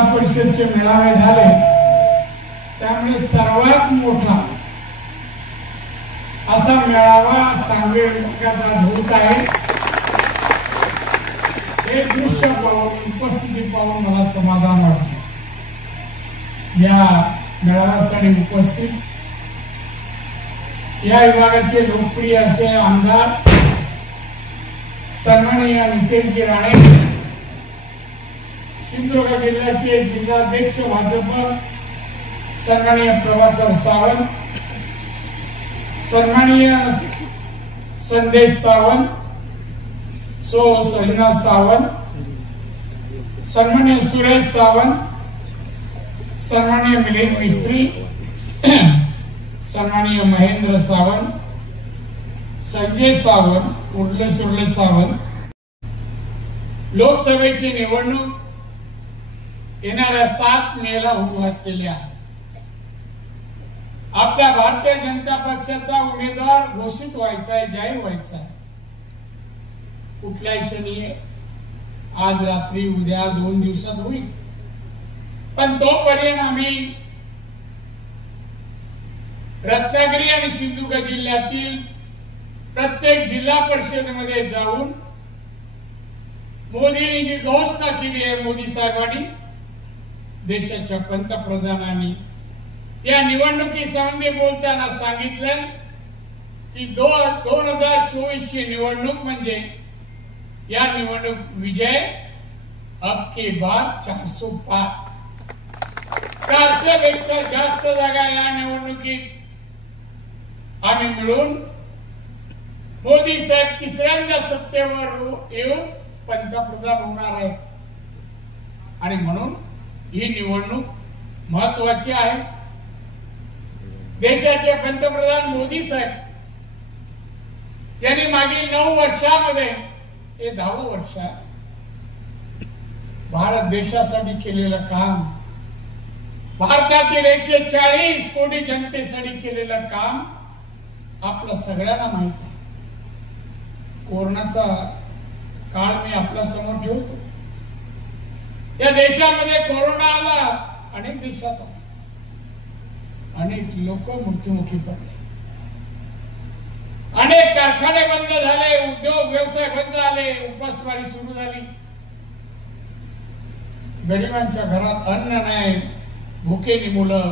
जिल्हा परिषदचे मेळावे झाले त्यामुळे सर्वात मोठा असा मेळावा सांगेल तालुक्याचा होत आहे। हे दृश्य पाहून उपस्थिती पाहून मला समाधान वाटते। या मेळाव्यासाठी उपस्थित या विभागाचे लोकप्रिय असे आमदार सन्माननीय नितेशजी राणे, सिंधुदुर्ग जिल्ह्याचे जिल्हाध्यक्ष भाजप सन्माननीय प्रभाकर सावंत, सन्माननीय संदेश सावंत, सलिना सावंत, सन्माननीय सुरेश सावंत, सन्माननीय मिलिंद मिस्त्री, सन्माननीय महेंद्र सावंत, संजय सावंत, उरले सुरले सावंत। लोकसभेची निवडणूक येणाऱ्या 7 मेला होऊ केली आहे। आपल्या भारतीय जनता पक्षाचा उमेदवार घोषित व्हायचा आहे, जाहीर व्हायचा आहे। कुठल्याही क्षणी आज रात्री उद्या 2 दिवसात होईल, पण तोपर्यंत आम्ही रत्नागिरी आणि सिंधुदुर्ग जिल्ह्यातील प्रत्येक जिल्हा परिषदेमध्ये जाऊन मोदींनी जी घोषणा केली आहे, मोदी साहेबांनी, देशाच्या पंतप्रधानांनी या निवडणुकीसंबंधी बोलताना सांगितलं की 2024 ही निवडणूक म्हणजे या निवडणूक विजय अब की बार 400 पार। 400 पेक्षा जास्त जागा या निवडणुकीत आम्ही मिळून मोदी साहेब तिसऱ्यांदा सत्तेवर येऊन पंतप्रधान होणार आहे आणि म्हणून ही निवडणूक महत्वाची आहे। देशाचे पंतप्रधान मोदी साहेब यांनी मागील 9 वर्षामध्ये हे 10वं वर्ष भारत देशासाठी केलेलं काम, भारतातील 140 कोटी जनतेसाठी केलेलं काम आपल्या सगळ्यांना माहिती आहे। कोरोनाचा काळ मी आपल्या समोर ठेवतो। या देशामध्ये कोरोना आला, अनेक देशात अनेक लोक मृत्युमुखी पडले, अनेक कारखाने बंद झाले, उद्योग व्यवसाय बंद झाले, उपासमारी सुरू झाली, गरिबांच्या घरात अन्न नाही, भुकेली मुलं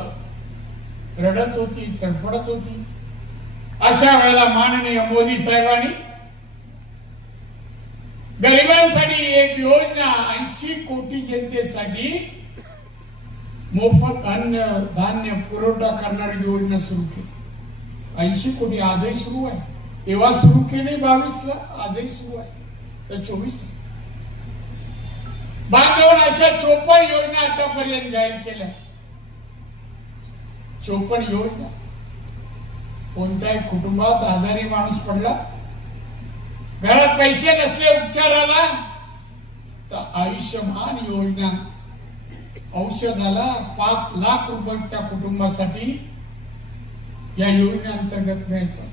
रडत होती, तडफडत होती। अशा वेळेला माननीय मोदी साहेबांनी गरिबांसाठी एक योजना 80 कोटी जनतेसाठी मोफत अन्न धान्य पुरवठा करणारी योजना सुरू केली। 80 कोटी आजही सुरू आहे, तेव्हा सुरू केले 22ला, आजही सुरू आहे तर 24 बांधवून अशा 54 योजना आतापर्यंत जाहीर केल्या। 54 योजना। कोणत्याही कुटुंबात आजारी माणूस पडला, घरात पैसे नसले उपचाराला, तर आयुष्यमान योजना औषधाला 5 लाख रुपये त्या कुटुंबासाठी या योजनेअंतर्गत मिळतात।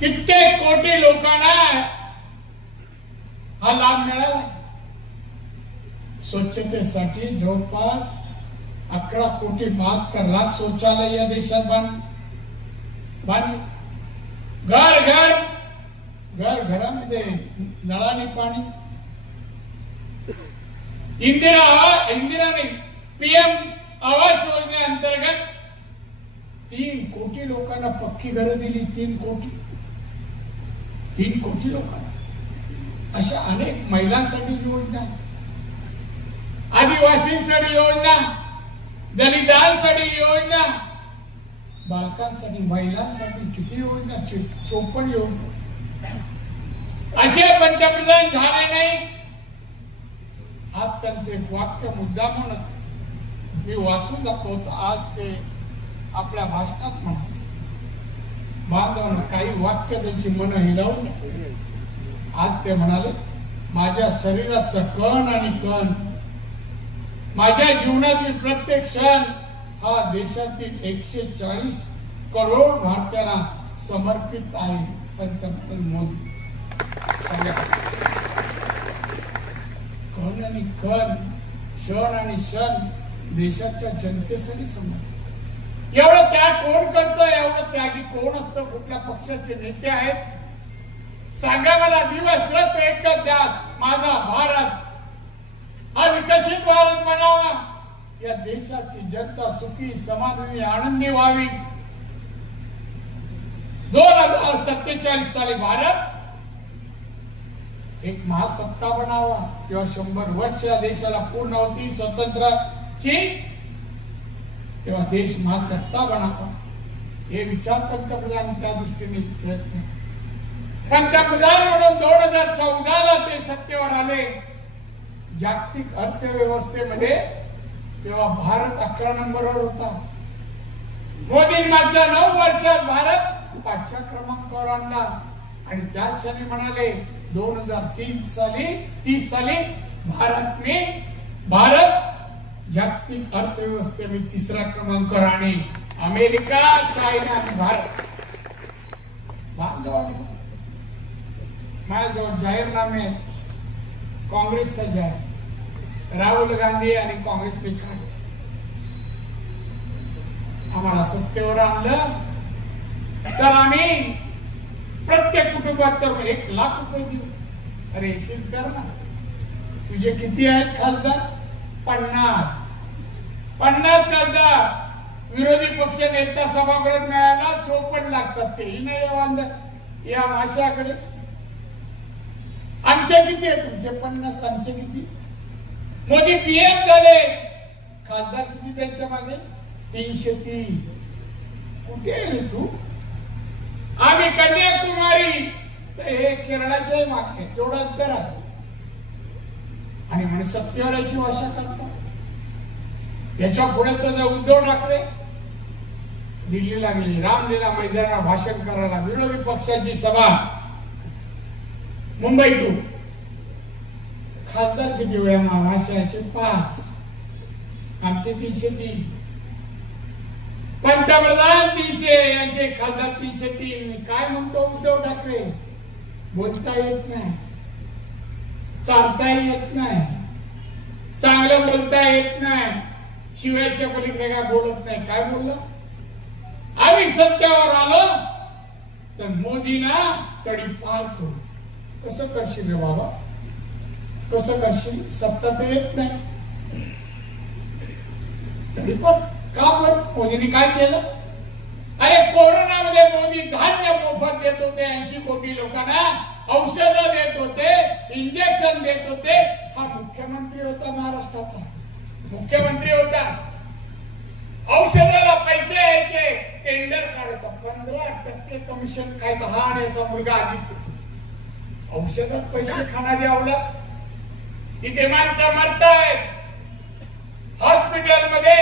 कित्येक कोटी लोकांना हा लाभ मिळाला। स्वच्छतेसाठी जवळपास 11 कोटी 72 लाख शौचालय या देशात बांधले। घरामध्ये नळाने पाणी। इंदिरा ने पीएम आवास योजनेअंतर्गत 3 कोटी लोकांना पक्की घरं दिली। 3 कोटी लोकांना। अशा अनेक महिलांसाठी योजना, आदिवासींसाठी योजना, दलितांसाठी योजना, बालकांसाठी, महिलांसाठी किती योजना, 54 योजना। असे पंतप्रधान झाले नाही। आज त्यांचे वाक्य मुद्दा म्हणत मी वाचून दाखवतो। आज ते आपल्या भाषणात म्हणतात, बांधवांना काही वाक्य त्यांची मन हिलावून आज ते म्हणाले, माझ्या शरीराचा कण आणि कण, माझ्या जीवनातील प्रत्येक क्षण हा देशातील 140 करोड भारतीयांना समर्पित आहे। पंतप्रधान मोदी कण आणि क्षण आणि क्षण देशाच्या जनतेसाठी समज. एवढं त्याग कोण करतं, एवढं त्यागी कोण असतं, कुठल्या पक्षाचे नेते आहेत सांगा मला. दिवस रात्र एकच द्या, माझा भारत हा विकसित भारत बनावा, या देशाची जनता सुखी समाधानी आनंदी व्हावी. 2047 साली भारत एक महासत्ता बनावा, किंवा 100 वर्ष या देशाला पूर्ण होती स्वातंत्र्याची, तेव्हा देश महासत्ता बनावा हे विचार पंतप्रधान त्या दृष्टीने प्रयत्न. पंतप्रधान म्हणून 2014ला ते सत्तेवर आले. जागतिक अर्थव्यवस्थेमध्ये तेव्हा भारत 11 नंबरवर होता. मोदी मागच्या 9 वर्षात भारत 5व्या क्रमांकावर आणला आणि त्याच क्षणी म्हणाले 2030 साली भारत जागतिक अर्थव्यवस्थेमध्ये 3रा क्रमांकावर आणि अमेरिका, चायना आणि भारत बांधवाने. माझ्याजवळ जाहीरनामे काँग्रेसचा जाहीर, राहुल गांधी आणि काँग्रेसने काढले. आम्हाला सत्तेवर आणलं तर आम्ही प्रत्येक कुटुंबात तर 1 लाख रुपये देऊ. अरे येशील तर ना. तुझे किती आहेत खासदार? 50 खासदार. विरोधी पक्ष नेता सभागृहात मिळायला 54 लागतात. तेही नाही या माशाकडे. आमचे किती आहे? तुमचे 50. आमचे किती? मोदी पीएम झाले, खासदार किती त्यांच्या मागे? 303. कुठे आहे तू? आम्ही कन्याकुमारी तर हे केरळाच्याही मागे तेवढं अंतर आहे. आणि म्हणून सत्तेवर याची भाषा करतो. याच्या पुढे तर उद्धव ठाकरे दिल्लीला गेली, रामलीला मैदानावर भाषण करायला. विरोधी पक्षाची सभा मुंबईतून. खासदार किती वेळा? महाराष्ट्राचे 5, आमचे 303. पंतप्रधान 300, यांचे खासदार 303. काय म्हणतो उद्धव ठाकरे? बोलता येत नाही, चालता येत नाही, चांगलं बोलता येत नाही, शिवायच्या पलीकडे काय बोलत नाही. काय बोललं? आम्ही सत्तेवर आलो तर मोदींना तडीपार करू. कसं करशील रे बाबा? कसं करशील? सत्ता तर येत नाही, तडीपार का? पण मोदींनी काय केलं? अरे कोरोनामध्ये मोदी धान्य मोफत देत होते 80 कोटी लोकांना, औषधं देत होते, इंजेक्शन देत होते. हा मुख्यमंत्री होता महाराष्ट्राचा, मुख्यमंत्री होता. औषधाला पैसे यायचे, टेंडर काढायचा, 15% कमिशन खायचा. हा आणि याचा मुलगा आदित्य. औषधात पैसे खाणारी अवलाद. इथे माणसं मरतायत, हॉस्पिटलमध्ये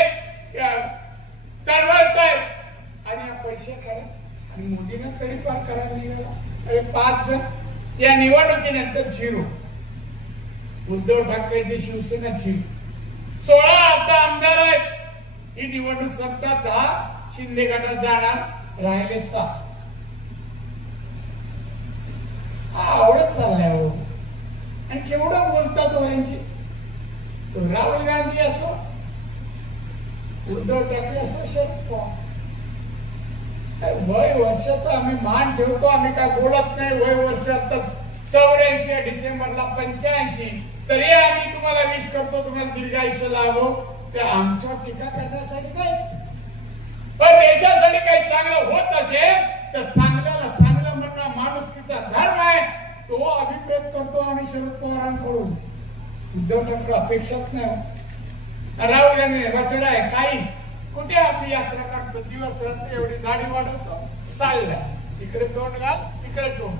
तळवळतायत आणि पैसे काढत. आणि मोदीने तडीपार करायला निघाला. अरे 5 जण या निवडणुकीनंतर 0. उद्धव ठाकरेची शिवसेना 0. 16 आता आमदार आहेत. ही निवडणूक संपतात 10 शिंदे गटात जाणार, राहिले 6. आवडत चाललाय हो. आणि केवढं बोलतात हो यांची. तो राहुल गांधी असो, उद्धव ठाकरे असो, शरद पवार. वय वर्षाचा आम्ही मान ठेवतो, आम्ही काय बोलत नाही. वय वर्षात 84, डिसेंबरला 85. तरी आम्ही तुम्हाला विश करतो, तुम्हाला दीर्घायुष्य लाभो. त्या आमच्यावर टीका करण्यासाठी नाही, पण देशासाठी काही चांगलं होत असेल तर चांगल्याला चांगलं म्हणणं माणुसकीचा धर्म आहे. तो अभिप्रेत करतो आम्ही शरद पवारांकडून. उद्धव ठाकरे अपेक्षाच नाही. राहुल गांधी रचना आहे काही. कुठे आपली यात्रा काढतो, दिवस रात्र एवढी दाढी वाढवतो, चाललाय इकडे तोंड घाल, तिकडे तोंड,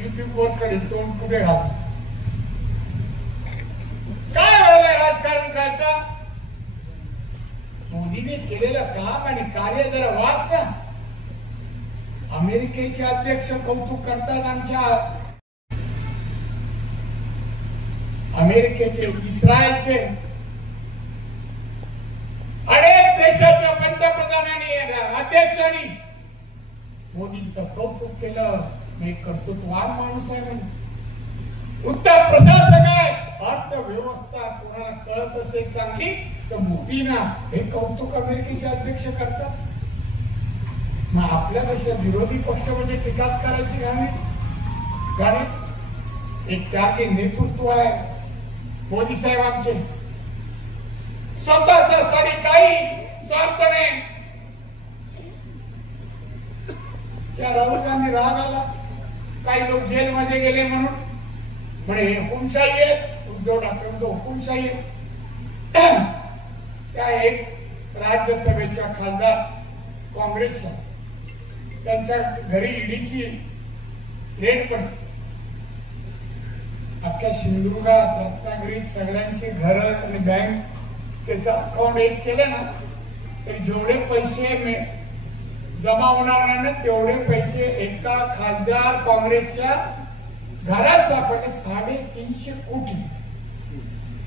युट्यूब वर कडे तोंड कुठे घाल. काय व्हायला राजकारण करता? मोदीने केलेलं काम आणि कार्य जरा वाच ना. अमेरिकेचे अध्यक्ष कौतुक करतात आमच्या, अमेरिकेचे, इस्रायलचे, अनेक देशाच्या पंतप्रधानांनी, अध्यक्षांनी मोदींचं कौतुक केलं. मी कर्तृत्ववान माणूस आहे म्हणून. उत्तम प्रशासक आहे, अर्थव्यवस्था कोणाला कळत असेल चांगली तर मोदींना हे कौतुक अमेरिकेचे अध्यक्ष करतात. मग आपल्या देशात विरोधी पक्ष म्हणजे टीकाच करायची गाणी. एक त्यागे नेतृत्व आहे मोदी साहेब आमचे. स्वतःसाठी काही स्वार्थ नाही. त्या राहुल गांधी राग आला, काही लोक जेलमध्ये गेले म्हणून म्हणे हुकुमशाही आहे, उद्धव ठाकरे हुकुमशाही आहे. त्या एक राज्यसभेच्या खासदार काँग्रेसच्या त्यांच्या घरी ईडीची रेड पडली. अख्ख्या सिंधुदुर्गात रत्नागिरीत सगळ्यांची घर आणि बँक त्याचं अकाउंट एक केलं ना तरी जेवढे पैसे जमा होणार नाही ना तेवढे पैसे एका खासदार काँग्रेसच्या घरात सापडले. 350 कोटी.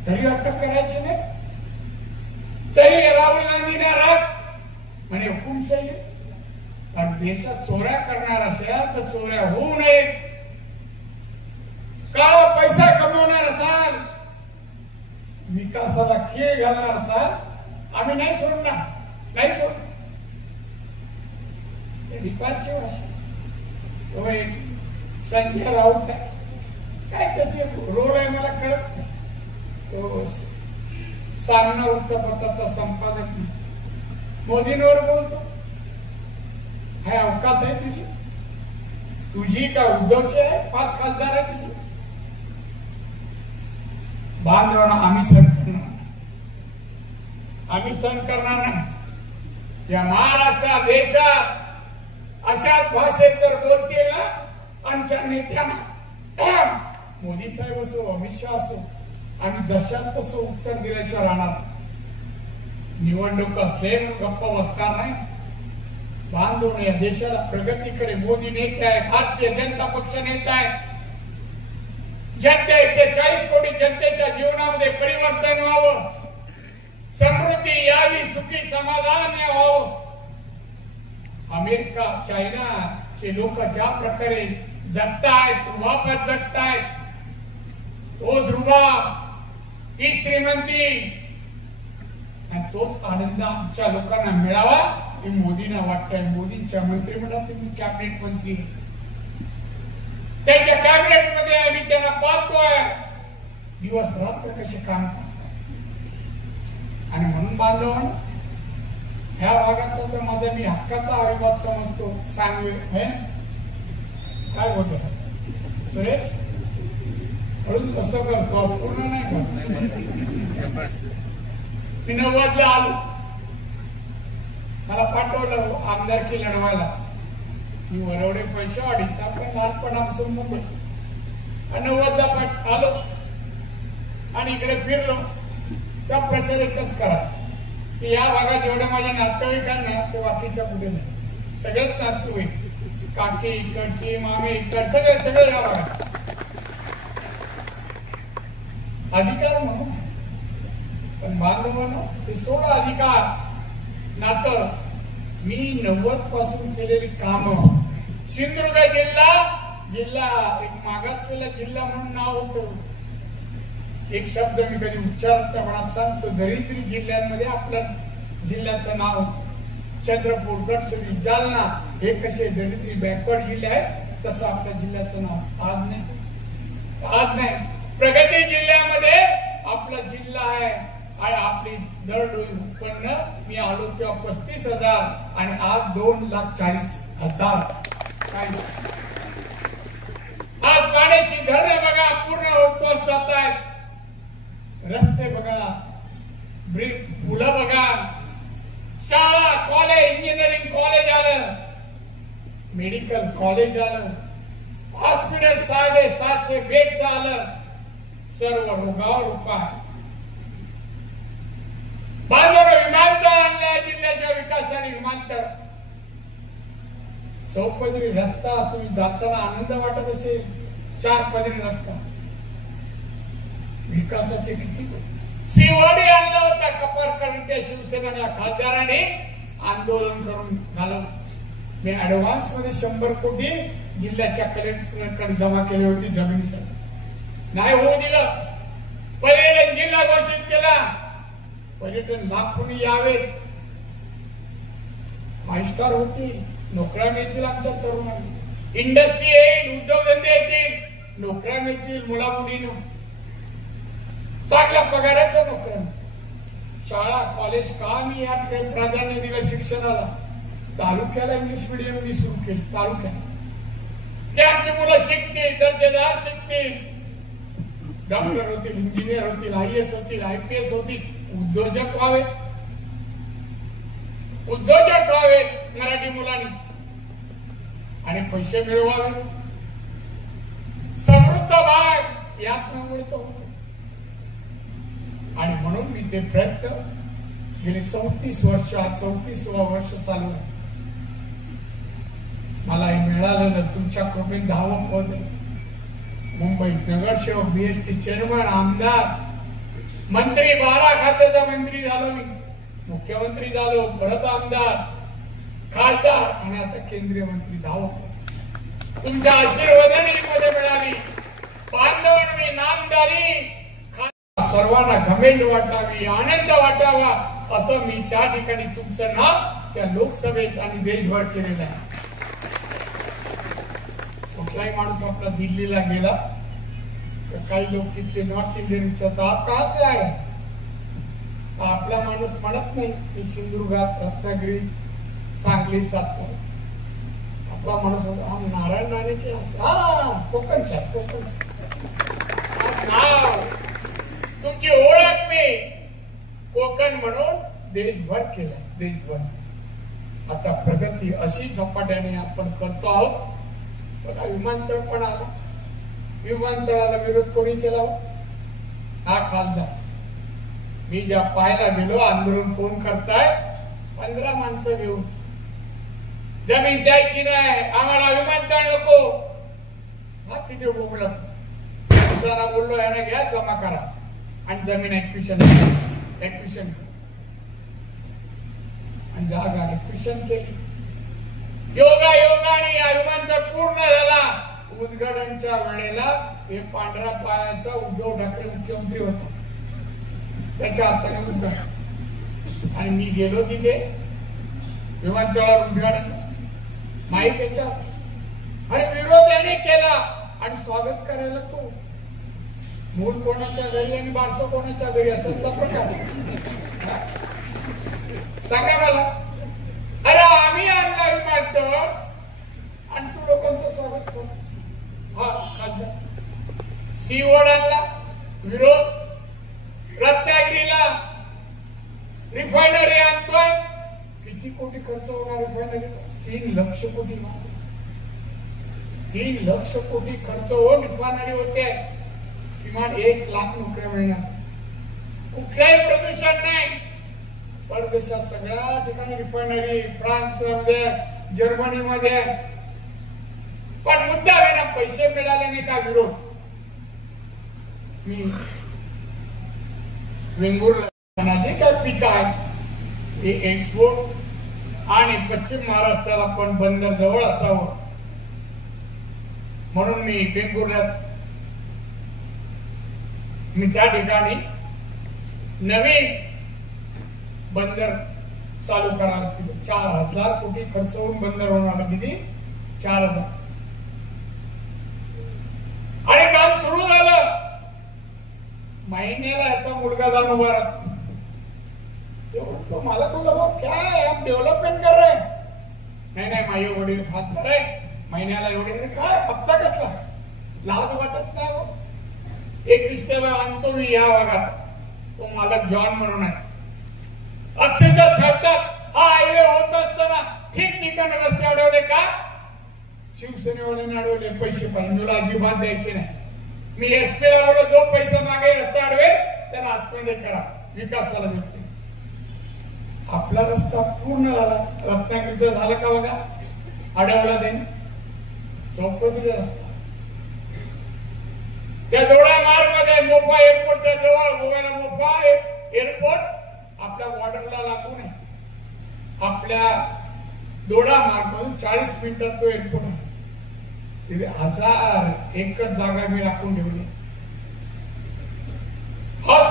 तरी अटक करायची नाही. तरी राहुल गांधींना राग म्हणे हुकुमशाही. पण देशात चोऱ्या करणार असाल तर चोऱ्या होऊ नयेत. काळा पैसा कमवणार असाल, विकासाला खेळ घालणार असाल, आम्ही नाही सोडणार, नाही सोडणार. विपारची भाषा. तो एक संजय राऊत आहे, काय त्याचे रोल आहे मला कळत नाही. तो सामना वृत्तपत्राचा संपादक मोदींवर बोलतो. काय अवकात आहे तुझी? तुझी का उद्धवची आहे? 5 खासदार आहे तुझी. बांधवणं आम्ही सहन करणार, आम्ही सहन करणार नाही. या महाराष्ट्र देशात अशाच भाषेत जर बोलतील ना आमच्या नेत्यांना, मोदी साहेब असो अमित शहा असो, आम्ही जशाच तसं उत्तर दिल्याशिवाय राहणार. निवडणूक असले गप्प बसणार नाही. बांधून या देशाला प्रगतीकडे मोदी नेते आहे, भारतीय जनता पक्ष नेता आहे. जनतेचे 40 कोटी जनतेच्या जीवनामध्ये परिवर्तन व्हावं, समृद्धी यावी, सुखी समाधान व्हावं. अमेरिका चायनाचे लोक ज्या प्रकारे जगतायत, रुबाबात जगतायत, तोच रुबाब, ती श्रीमंती आणि तोच आनंद आमच्या लोकांना मिळावा हे मोदींना वाटतंय. मोदींच्या मंत्रिमंडळात मी कॅबिनेट मंत्री, त्यांच्या कॅबिनेट मध्ये आम्ही त्यांना पाहतोय दिवस रात्र कसे काम करतात. आणि म्हणून बांधवांनो, ह्या भागाचा तर माझा मी हक्काचा अविभाग समजतो. सांगवे काय बोलतो सुरेश, हळूच असं करतो, पूर्ण नाही करतो. मी 90ला आलो, मला पाठवलं आमदारकी लढवायला. मी वरवडे पैशावाडीचा पण लहानपणापासून मुंबई. 90ला आलो आणि इकडे फिरलो. त्या प्रचार एकच करायचा की या भागात जेवढे माझे नातेवाईक आहेत ना ते बाकीच्या कुठे नाही. सगळेच नातेवाईक, काकी इकडची, मामी इकड, सगळे या भागात. अधिकार म्हणून पण बांधवांनो ते सोडा अधिकार नातं. मी 90 पासून केलेली कामं, सिंधुदुर्ग जिल्हा एक मागासलेला जिल्हा म्हणून नाव होतं. एक शब्द मी कधी उच्चारपणात सांगतो, दरिद्री जिल्ह्यांमध्ये आपल्या जिल्ह्याचं नाव चंद्रपूर, गडचिरोली, जालना हे कसे दरिद्री बॅकवर्ड जिल्हे आहेत तसं आपल्या जिल्ह्याचं नाव आज नाही. प्रगती जिल्ह्यामध्ये आपला जिल्हा आहे आणि आपली दरडोई उत्पन्न मी आलो तेव्हा 35,000 आणि आज 2,40,000. आज पाण्याची धरणे बघा पूर्ण उद्ध्वस्त जात आहेत. रस्ते बघा, पुलं बघा, शाळा, कॉलेज, इंजिनिअरिंग कॉलेज आलं, मेडिकल कॉलेज आलं, हॉस्पिटल 750 बेडचं आलं, सर्व रोगावर उपाय. बांधवलं विमानतळ आणलं जिल्ह्याच्या विकासाने. विमानतळ, चौपदरी रस्ता, तुम्ही जाताना आनंद वाटत असेल. 4 पदरी रस्ता, विकासाचे किती. सीओडी आणला होता कपारकरच्या शिवसेनेच्या खासदारांनी आंदोलन करून घालवलं. मी ऍडव्हान्स मध्ये 100 कोटी जिल्ह्याच्या कलेक्टरकडे जमा केले होते जमिनीसाठी. नाही होऊ दिलं. पर्यटन जिल्हा घोषित केला. पर्यटन लाखोनी यावेत, 5 स्टार होतील, नोकऱ्या मिळतील आमच्या तरुणांना, इंडस्ट्री येईल, उद्योगधंदे येतील, नोकऱ्या मिळतील मुला मुलींना, चांगल्या पगाराच्या नोकऱ्या. शाळा कॉलेज का मी याकडे प्राधान्य दिलं शिक्षणाला? तालुक्याला इंग्लिश मीडियम मी सुरू केली. तालुक्याला ते आमची मुलं शिकतील, दर्जेदार शिकतील, डॉक्टर होतील, इंजिनियर होतील, IAS होतील, IPS होतील, उद्योजक व्हावे, उद्योजक व्हावे मराठी मुलांनी आणि पैसे मिळवावे. समृद्ध भाग यात मिळतो. आणि म्हणून मी ते प्रयत्न गेले 34 वर्ष, 34वा वर्ष चालू आहे. मला हे मिळालं तुमच्या कृपेने 10वं पद आहे. मुंबईत नगरसेवक, BST चेअरमन, आमदार, मंत्री, 12 खात्याचा मंत्री झालो मी, मुख्यमंत्री झालो, परत आमदार, खासदार आणि आता केंद्रीय मंत्री. 10वं पद तुमच्या आशीर्वादाने मध्ये मिळाली. बांधवांनी नामदारी सर्वांना घमेंड वाटावी, आनंद वाटावा असं मी त्या ठिकाणी तुमचं नाव त्या लोकसभेत आणि देशभर केलेलं आहे. कुठलाही माणूस आपला दिल्लीला गेला तर काही लोक तिथले नॉर्थ इंडियन विचारतात आप कहां से आए? आपला माणूस म्हणत नाही की सिंधुदुर्गात, रत्नागिरी, सांगली, सातारा. आपला माणूस म्हणतो हम नारायण राणे के कोकणच्या नाव तुमची ओळख मी कोकण म्हणून देशभर केलं. देशभर आता प्रगती अशी झपाट्याने आपण करतो आहोत. बघा विमानतळ पण आला. विमानतळाला विरोध कोणी केला? हा खासदार. मी ज्या पाहायला गेलो आंदोलन कोण करताय? 15 माणसं घेऊन. जमीन द्यायची नाही, आम्हाला विमानतळ नको. हा तिथे बोलत दुसरा बोललो याने घ्या जमा करा आणि जमीन ऍक्विशन आणि जागा ऍक्विशन केली. योगायोगाने या विमानतळ पूर्ण झाला. उद्घाटनच्या वेळेला हे पांढरा पायाचा उद्धव ठाकरे मुख्यमंत्री होता. त्याच्या हाताने उद्घाटन आणि मी गेलो तिथे विमानतळावर उद्घाटन. माहिती त्याच्या आणि विरोध याने केला आणि स्वागत करायला तो मूल कोणाच्या घरी आणि बारसं कोणाच्या घरी असेल तर प्रकार सांगा मला. अरे आम्ही आणला विमानतळ आणि तू लोकांचं स्वागत कर. हा खासदार सीओड आणला विरोध. रत्नागिरीला रिफायनरी आणतोय. किती कोटी खर्च होणार रिफायनरी? 3 लाख कोटी. 3 लाख कोटी खर्च होऊन रिफायनरी होते. किमान 1 लाख नोकऱ्या मिळणार. कुठल्याही प्रदूषण नाही. परदेशात सगळ्या ठिकाणी रिफायनरी, फ्रान्स मध्ये, जर्मनी मध्ये. पण मुद्दा आहे ना, पैसे मिळाले नाही का विरोध. मी वेंगुर्ला जे काय पीक आहे ते एक्सपोर्ट आणि पश्चिम महाराष्ट्राला पण बंदर जवळ असावं म्हणून मी वेंगुर्ल्यात मी त्या ठिकाणी नवीन बंदर चालू करणार. 4000 कोटी खर्च होऊन बंदर होणार. किती? 4000. आणि काम सुरू झालं. महिन्याला याचा मुलगा जाऊन उभा राहतो. तो मला बोला काय हम डेव्हलपमेंट कर रहे. नाही माझे वडील खासदार आहे. महिन्याला एवढे काय हप्ता कसला? लाज वाटत नाही. एक दिसते आणतो मी या भागात. तो मालक जॉन म्हणून आहे. अक्षरशः छापतात. हा हायवे होत असताना ठिकठिकाणी रस्ते अडवले का? शिवसेनेवाल्यांनी अडवले. पैसे पाहिजे तुला अजिबात द्यायचे नाही. मी एसपीला बोललो जो पैसे मागे रस्ता अडवे त्याला आतमध्ये करा, विकासाला भेटते. आपला रस्ता पूर्ण झाला. रत्नागिरीचा झाला का बघा? अडवला त्यांनी. सोपं दिलं रस्ता. त्या दोडा मार्ग मध्ये मोफा एअरपोर्टच्या जवळ गोव्याला मोफा एअरपोर्ट आपल्या बॉर्डरला लागून आहे. आपल्या दोडा मार्ग मधून 40 मिनिटात तो एअरपोर्ट आहे. 1000 एकर जागा मी राखून ठेवली.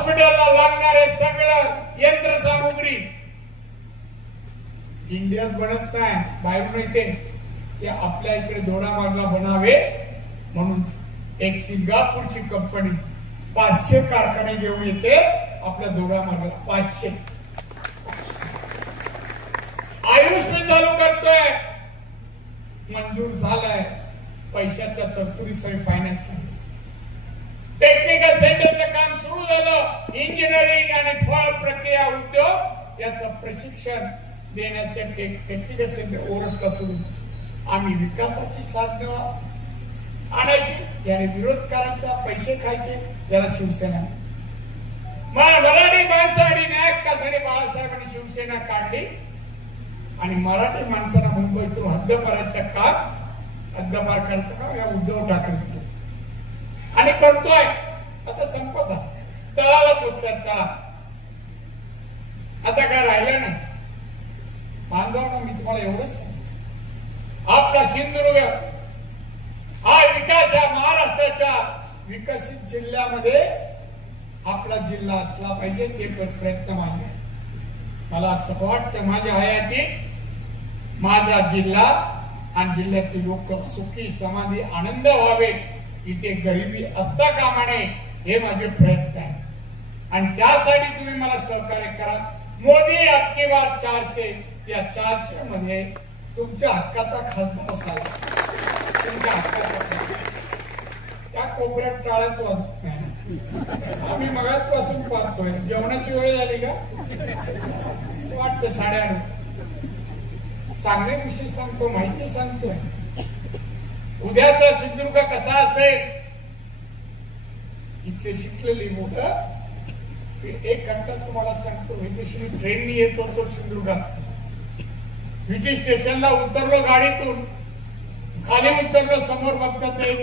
हॉस्पिटलला लागणारे सगळं यंत्रसामुग्री इंडियात बनत नाही, बाहेरून येते. ते आपल्या इकडे दोडामार्गला बनावे म्हणून एक सिंगापूरची कंपनी 500 कारखाने घेऊन येते आपल्या दोडामार्गला. 500 आयुष मी चालू करतोय, मंजूर झालाय. पैशाच्या तरतुदी सगळी फायनान्स टेक्निकल सेंटरचं काम सुरू झालं. इंजिनिअरिंग आणि फळ प्रक्रिया उद्योग याचं प्रशिक्षण देण्याचे टेक्निकल सेंटर ओरसला सुरू. आम्ही विकासाची साधनं आणायची, याने विरोध करायचा, पैसे खायचे, याला शिवसेना. मराठी माणसासाठी न्यायकासाठी बाळासाहेबांनी शिवसेना काढली आणि मराठी माणसाला मुंबईतून हद्दपाराचं काम, हद्दपार करायचं काम या उद्धव ठाकरे केलं आणि करतोय. आता संपत तळाला पोचतात. तळा आता काय राहिलं नाही. बांधव मी तुम्हाला एवढंच आपला सिंधुदुर्ग हा विकास या महाराष्ट्राच्या विकसित जिल्ह्यामध्ये आपला जिल्हा असला पाहिजे, ते प्रयत्न माझे. मला असं वाटतं माझ्या हयातीत माझा जिल्हा आणि जिल्ह्यातील लोक सुखी समाधी आनंद व्हावे, इथे गरिबी असता कामा नये, हे माझे प्रयत्न आहे. आणि त्यासाठी तुम्ही मला सहकार्य करा. मोदी अबकी बार 400, या 400 मध्ये तुमच्या हक्काचा खासदार असावा. तुमच्या हक्काचा त्या कोपऱ्यात टाळाच वाजत नाही. आम्ही मगाचपासून पाहतोय. जेवणाची वेळ झाली का असं वाटतं. 9:30 चांगले विषय सांगतो, माहिती सांगतोय. उद्याचा सिंधुदुर्ग कसा असेल इतके शिकलेली मुलं. एक घंटा तुम्हाला सांगतो. विदेशी ट्रेननी येत होतो सिंधुदुर्गात. विटी स्टेशनला उतरलो, गाडीतून खाली उतरलो, समोर बघतात एक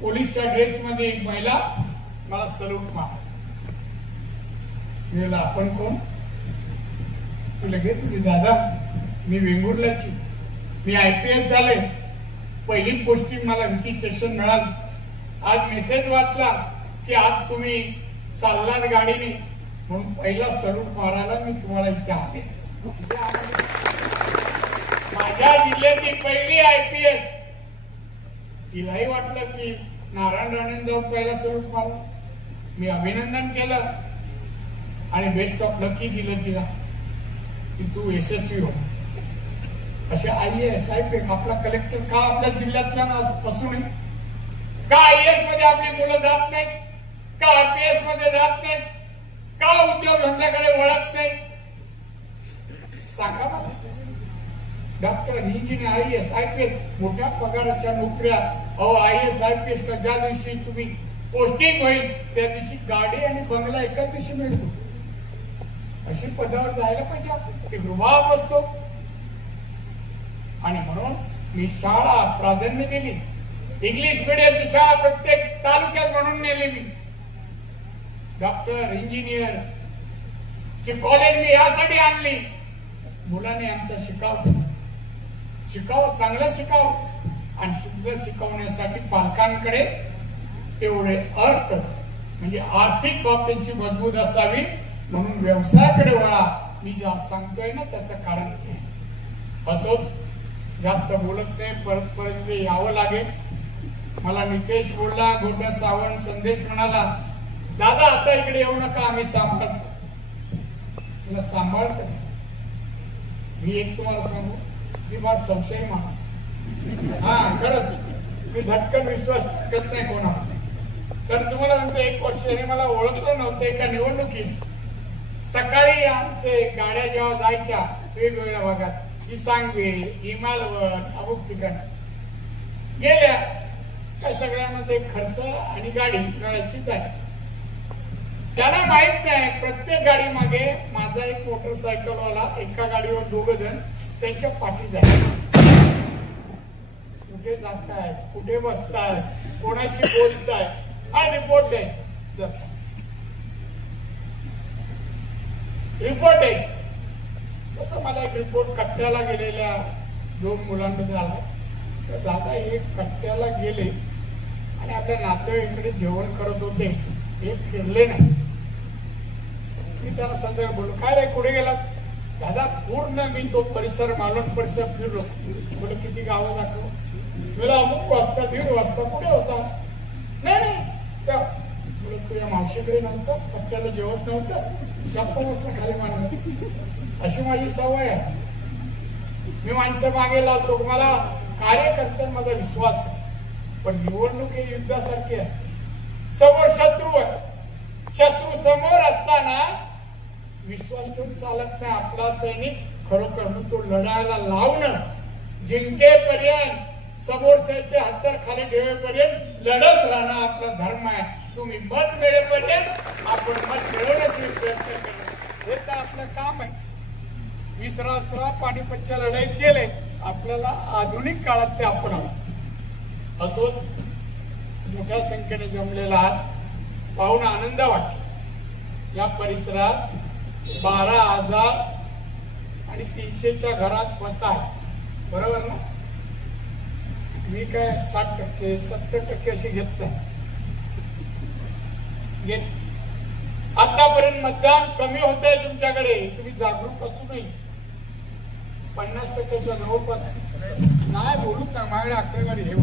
पोलीसच्या ड्रेस मध्ये एक महिला मला सलूट मार. आपण कोण? तू लगेच तुझे दादा, मी वेंगुर्ल्याची, मी IPS झाले. पहिली पोस्टिंग मला विटी स्टेशन मिळाली. आज मेसेज वाचला की आज तुम्ही चाललात गाडीने, म्हणून पहिला सलूट मारायला मी तुम्हाला इथे आले. माझ्या जिल्ह्यातली पहिली IPS. तिलाही वाटलं की नारायण राणे जाऊन पहिला सलूट मारू. मी अभिनंदन केलं आणि बेस्ट ऑफ लकी दिलं तिला की तू यशस्वी हो. असे IAS IPS आपला कलेक्टर का आपल्या जिल्ह्यातला पासून का IAS मध्ये आपली मुलं जात नाहीत, का IPS मध्ये जात नाहीत, का उद्योगधंद्याकडे वळत नाही? सांगा मला. डॉक्टर, इंजिनियर, IAS IPS मोठ्या पगाराच्या नोकऱ्या. IAS IPS का ज्या दिवशी तुम्ही पोस्टिंग होईल त्या दिवशी गाडी आणि बंगला एकाच दिवशी मिळतो. अशी पदावर जायला पाहिजे. ते गृहात असतो. आणि म्हणून मी शाळा प्राधान्य दिली. इंग्लिश मीडियमची शाळा प्रत्येक तालुक्यात म्हणून नेली मी. डॉक्टर, इंजिनियर ची कॉलेज मी यासाठी आणली. मुलांनी आमचा शिकावं, चांगलं शिकावं. आणि शुद्ध शिकवण्यासाठी पालकांकडे तेवढे अर्थ म्हणजे आर्थिक बाब त्यांची मजबूत असावी, म्हणून व्यवसायाकडे वळा. मी सांगतोय ना त्याचं कारण असो. जास्त बोलत नाही. परत यावं लागेल. मला नितेश बोलला, गोंडा सावंत संदेश म्हणाला, दादा आता इकडे येऊ नका, आम्ही सांभाळतो. तुला सांभाळतो. मी एक तुम्हाला सांगू, मी फार संशय माणूस. खरंच मी झटकन विश्वास करत नाही कोणावर. तर तुम्हाला सांगतो, 1 वर्ष हे मला ओळखलं नव्हतं. एका निवडणुकीत सकाळी आमचे गाड्या जेव्हा जायच्या वेगवेगळ्या भागात, ही सांगवे, ही मालवण, अमुक ठिकाण गेल्या, त्या सगळ्यामध्ये खर्च आणि गाडी मिळायचीच आहे. त्यांना माहित नाही प्रत्येक गाडी मागे माझा एक मोटरसायकलवाला, एका गाडीवर 2 जण त्यांच्या पाठी जायचे. कुठे जाताय, कुठे बसताय, कोणाशी बोलताय हा रिपोर्ट द्यायचा. रिपोर्ट द्यायचा. तसं मला एक रिपोर्ट कट्ट्याला गेलेल्या 2 मुलांमध्ये आला. तर दादा हे कट्ट्याला गेले आणि आपल्या नातेवाईकडे जेवण करत होते, हे फिरले नाही. त्यांना संध्याकाळी बोललो, काय रे कुठे गेला दादा? पूर्ण मी तो परिसर मालवण परिसर फिरलो. बोल किती गावं दाखव? मला अमुक वाजता 1:30 वाजता कुठे होता? नाही बोल तुझ्या मावशीकडे नव्हतास? पट्ट्याला जेवत नव्हतास? गप्पा बसला खाली मानलं. अशी माझी सवय आहे. मी माणसं मागे लावतो. मला कार्यकर्त्यांमध्ये विश्वास आहे, पण निवडणूक ही युद्धासारखी असते. समोर शत्रू आहे, शत्रू समोर असताना विश्वास ठेवून चालत नाही. आपला सैनिक खरोखर तो लढायला लावणं, जिंकेपर्यंत समोरच्याचे हत्यार खाली ठेवेपर्यंत लढत राहणं आपला धर्म आहे. तुम्ही मत मिळेपर्यंत आपण मत मिळवण्यासाठी प्रयत्न करा, हे तर आपलं काम आहे. 20 पानिपतच्या लढाईत गेले. आपल्याला आधुनिक काळात ते आपण असो मोठ्या संख्येने जमलेला पाहून आनंद वाटतो. या परिसरात 12,000 आणि 300च्या घरात मत आहे, बरोबर ना? मी काय 60%, 70% अशी घेत नाही. आतापर्यंत मतदान कमी होत आहे तुमच्याकडे. तुम्ही जागरूक असूनही 50%च्या जवळपास नाही बोलू का? माझ्याकडे आकडेवारी हे